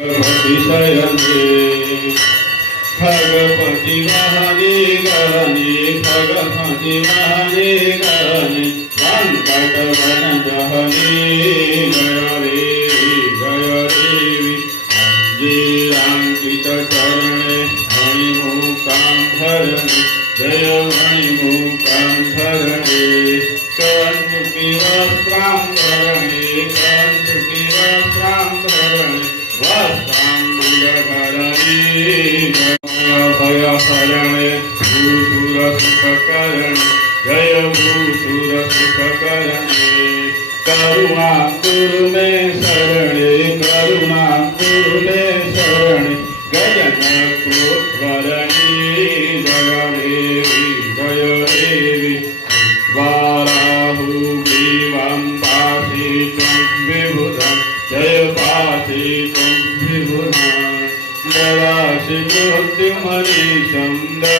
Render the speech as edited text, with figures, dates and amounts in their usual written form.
अतिशयने खगपति वाहने गहने खगपति वाहने गहने संकटवन दहने जय देवी अंजीरांकित चरणे मणिमुखांधरणे जय मणिमुखांधरणे कंचुकी वस्त्रांधरणे कंचुकी वस्त्रांधरणे वस्त्रांबुधरणे भयहरणे भूसुरसुखकरणे जय भूसुरसुखकरणे करुणा कुरु मे शरणे करुणा कुरु मे शरणे गजनकृत्वरणे जय देवी वाराहुग्रीवं पाशितं विबुधं जय पाशितं विबुधं ददासि मृत्युमनीशं